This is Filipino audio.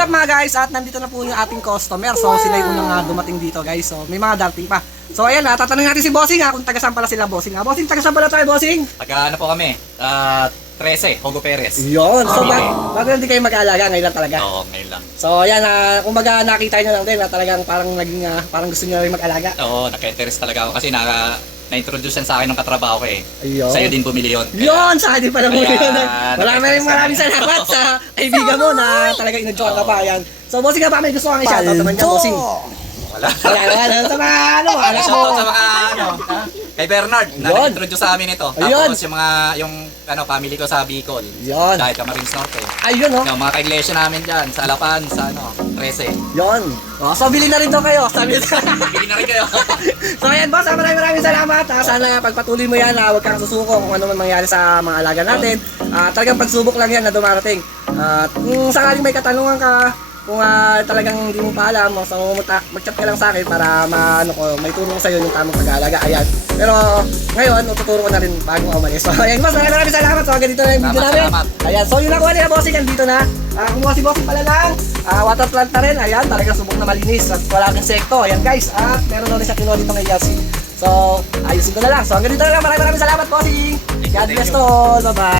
What's up mga guys? At nandito na po yung ating customer. So sila yung unang dumating dito guys. So may mga darating pa. So ayan, tatanungin natin si Bossing kung taga saan pala sila Bossing. Bossing, taga saan pala tayo Bossing? Taga ano po kami? 13, Hogo Perez. Yun. So bago hindi kayo mag-aalaga, ngayon lang talaga. Oo, ngayon lang. So ayan, kumbaga nakita nyo lang din na talagang parang naging, parang gusto nyo rin mag-alaga. Oo, naka-interest talaga ako kasi na-introduce yan sa akin ng katrabaho ko eh. Ayun. Sa'yo din bumili yun. Yun! Sa akin din pala mo Kaya, yun. naka-interest Maraming ka salamat sa kaibigan mo na talagang inadyokan ka pa. Ayan. So Bossing nga pa, may gusto kang i-shoutout naman dyan Bossing. Wala. Wala. Sa mga ano, anak mo. Shoutout sa mga kay Bernard na Yun. nag-introduce sa amin ito. Ayun. Tapos yung family ko sa Bicol. Yun. Dahil Camarines Norte. Ayun oh. Yung mga ka-iglesia namin dyan, sa Alapan, sa 13. Yun. Oh, so bilhin na rin daw kayo. Sabi Bili na rin kayo. So ayan boss, maraming salamat. Sana pagpatuloy mo yan, huwag kang susuko kung ano man mangyari sa mga alaga natin. Talagang pagsubok lang yan na dumarating. At kung sakaling may katanungan ka, kung talagang hindi mo pa alam, so mag-chat ka lang sa akin para may turo ko sa iyo yung tamang pag-aalaga. Ayan. Pero ngayon, tuturo ko na rin bago umalis. So ayan boss, maraming salamat. So ganito na yung video namin. Ayan, so yun nakuha nila bossing, nandito na. Kumuha si bossing pala lang. Water plant na rin. Ayan, talagang subok na malinis at walang insekto. Ayan guys, at meron na rin siya kinuha dito ng ELC. So ayusin ko na lang. So hanggang dito na lang. Maraming salamat bossing. God bless to all. Bye bye.